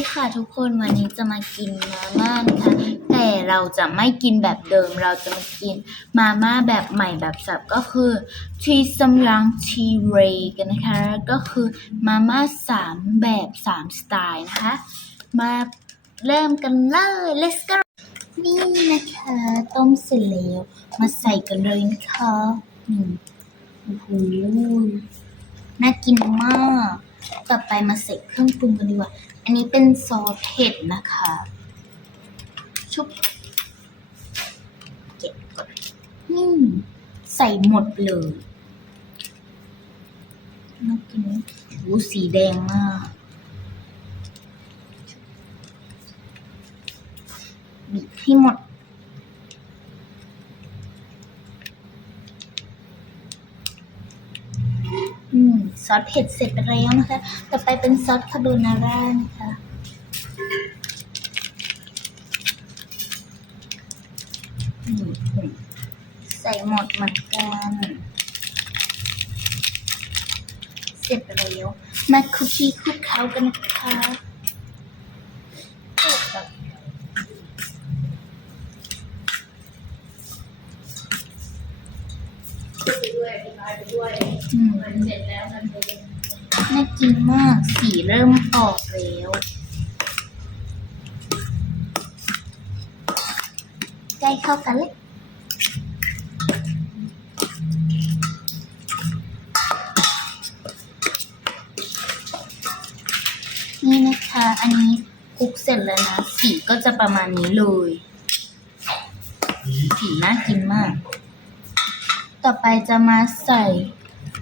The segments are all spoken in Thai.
ดีค่ะทุกคนวันนี้จะมากินมาม่านะคะแต่เราจะไม่กินแบบเดิม เราจะมากินมาม่าแบบใหม่แบบสับก็คือทีซัมยังทีเรกันนะคะก็คือมาม่าสามแบบสามสไตล์นะคะ มาเริ่มกันเลย let's go นี่นะคะต้มเสร็จแล้วมาใส่กันเลยนะคะอืมโอ้โหน่ากินมาก ต่อไปมาใส่เครื่องปรุงกันดีกว่า อันนี้เป็นซอสเผ็ดนะคะ ชุบเก็บก่อนนี่ใส่หมดเลยน่ากินโอ้สีแดงมากบีบให้หมด อืม ซอสเผ็ดเสร็จไปแล้วนะคะ ต่อไปเป็นซอสคาโบนาร่านะคะ ใส่หมดเหมือนกัน เสร็จไปแล้ว มาคุกกี้คลุกเคล้ากันนะคะ น่ากินมาก สีเริ่มออกแล้ว ใกล้เข้ากันเลยนี่นะคะ อันนี้คลุกเสร็จแล้วนะ สีก็จะประมาณนี้เลย สีน่ากินมาก ต่อไปจะมาใส่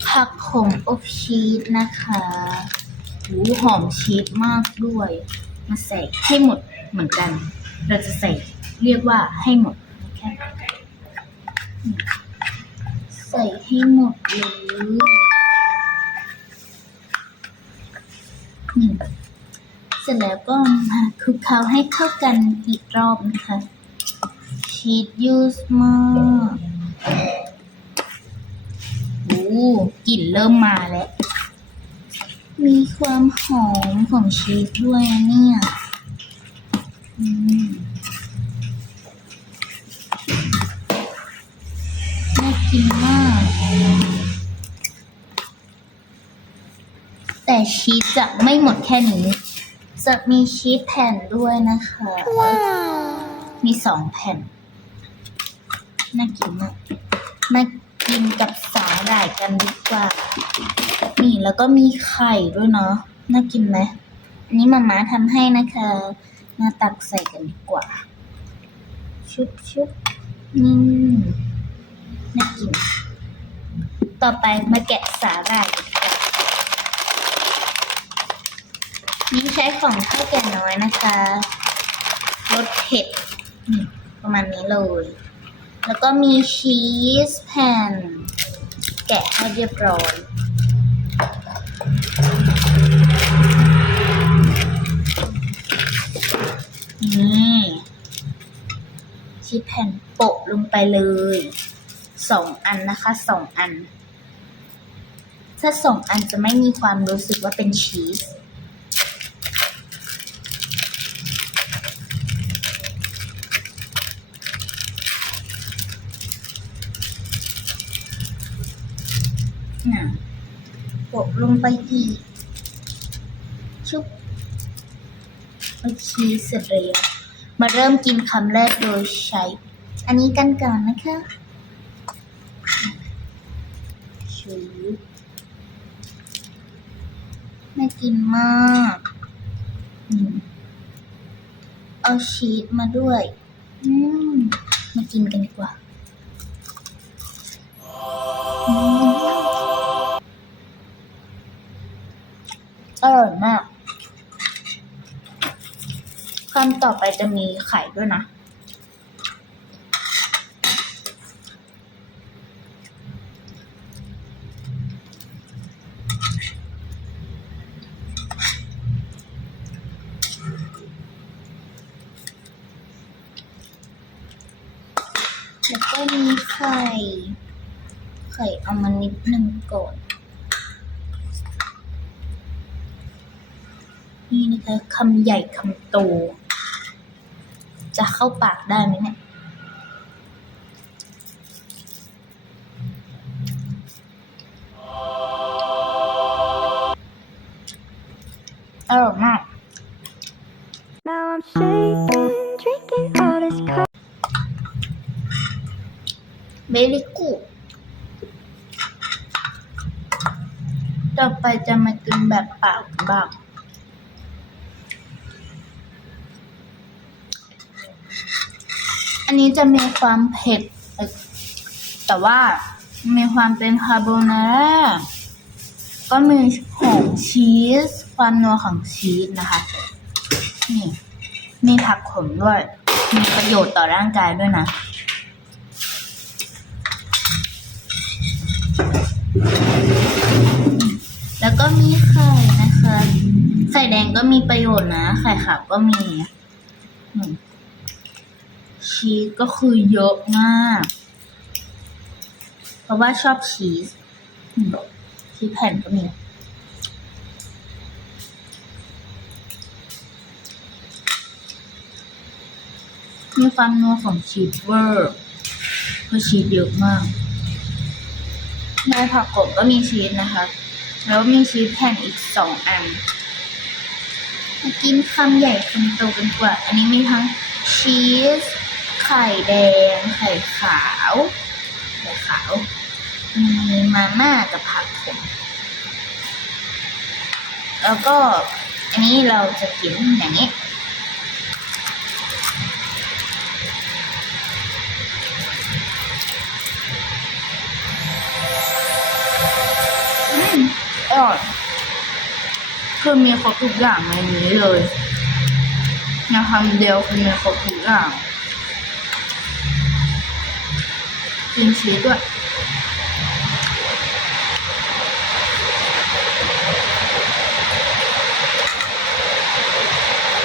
ผักขมอบชีสนะคะหูหอมชีสมากด้วย มาใส่ให้หมดเหมือนกัน เราจะใส่เรียกว่าให้หมดนะคะใส่ให้หมดเลยนี่เสร็จแล้วก็มาคลุกเคล้าให้เข้ากันอีกรอบนะคะชีสยูสมาก กลิ่นเริ่มมาแล้ว มีความหอมของชีสด้วยนะเนี่ยอืมน่ากินมาก แต่ชีสจะไม่หมดแค่นี้ จะมีชีสแผ่นด้วยนะคะ มีสองแผ่น น่ากินมากมากินกับสาหร่ายกันดีกว่า นี่แล้วก็มีไข่ด้วยเนาะ น่ากินไหมอันนี้มาม่าทำให้นะคะ มาตักใส่กันดีกว่า ชุบชุบนี่น่ากิน ต่อไปมาแกะสาหร่ายกันดีกว่านี่ใช้ของเท่าแก่น้อยนะคะรสเผ็ดประมาณนี้เลย แล้วก็มีชีสแผ่น แกะให้เรียบร้อยนี่ชีสแผ่นโปะลงไปเลยสองอันนะคะสองอัน ถ้าสองอันจะไม่มีความรู้สึกว่าเป็นชีส น่ะโปะลงไปอีก ชุบโอเคเสร็จแล้วมาเริ่มกินคำแรกโดยใช้ อันนี้กันก่อนนะคะชุบน่ากินมากเอาชีสมาด้วย อืม มากินกันดีกว่า คำต่อไปจะมีไข่ด้วยนะแล้วก็มีไข่ ไข่เอามานิดนึงก่อน นี่นะคะคำใหญ่คำโต จะเข้าปากได้ไหมเนี่ย อร่อยมาก Now I'm shaking, drinking all this coffee. เบลิกุต่อไปจะมากินแบบปากบ้าง อันนี้จะมีความเผ็ด แต่ว่ามีความเป็นคาโบนาร่าก็มีของชีส ความนัวของชีสนะคะ นี่ มีผักขมด้วย มีประโยชน์ต่อร่างกายด้วยนะ แล้วก็มีไข่นะคะ ไข่แดงก็มีประโยชน์นะ ไข่ขาวก็มีอืม ชีสก็คือเยอะมาก เพราะว่าชอบชีสชีสแผ่นก็มีมีความนัวของชีสเวอร์เพราะชีสเยอะมากในผักกบก็มีชีสนะคะ แล้วมีชีสแผ่นอีกสองอันกินคำใหญ่คำโตกันกว่า อันนี้มีทั้งชีส ไข่แดง ไข่ขาว ไข่ขาว มีมาม่ากับผักขมแล้วก็อันนี้เราจะกินอย่างนี้ อืมอร่อยคือมีครบทุกอย่างในนี้เลยในคำเดียวคือมีครบทุกอย่าง กินชีสด้วย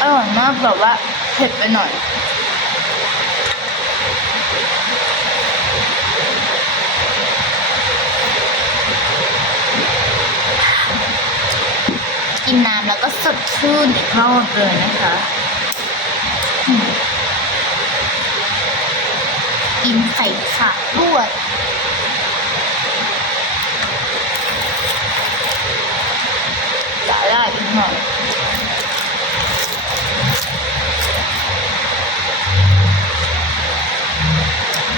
อร่อยมากแบบว่าเผ็ดไปหน่อย กินน้ำแล้วก็สดชื่นอีกรอบเลยนะคะอืม กินไข่ขาวด้วยจะได้อีกหน่อย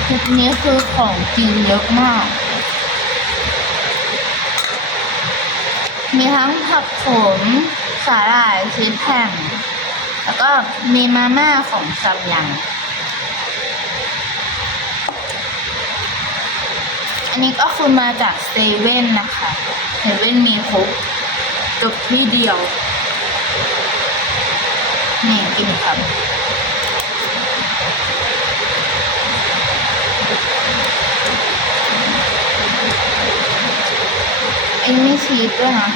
คลิปนี้คือของกินเยอะมาก มีทั้งผักขมสาหร่ายชีสแผ่นแล้วก็มีมาม่าของซัมยัง อันนี้ก็คือมาจากเซเว่นนะคะเซเว่นมีครบจบที่เดียว นี่กินครับอันนี้มีชีสด้วยนะ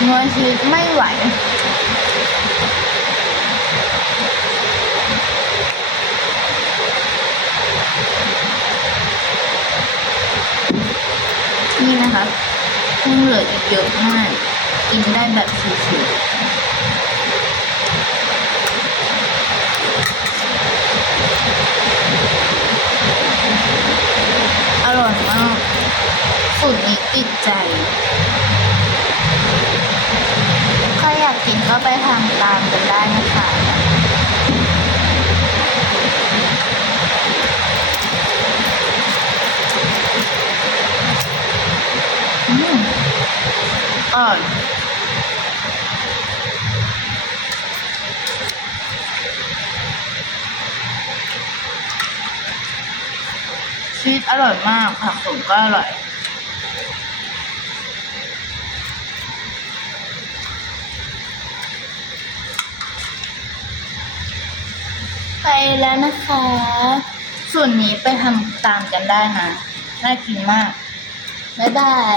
เนื้อชีสไม่ไหว นี่นะคะยัง เหลืออีกเยอะมาก กินได้แบบชิวๆอร่อยมากสูตรนี้ติดใจใครอยากกินก็ไปทำตามกันได้นะคะอืม อร่อยชีสอร่อยมาก ผักผมก็อร่อย ไปแล้วนะคะ ส่วนนี้ไปทำตามกันได้นะ น่ากินมาก บ๊ายบาย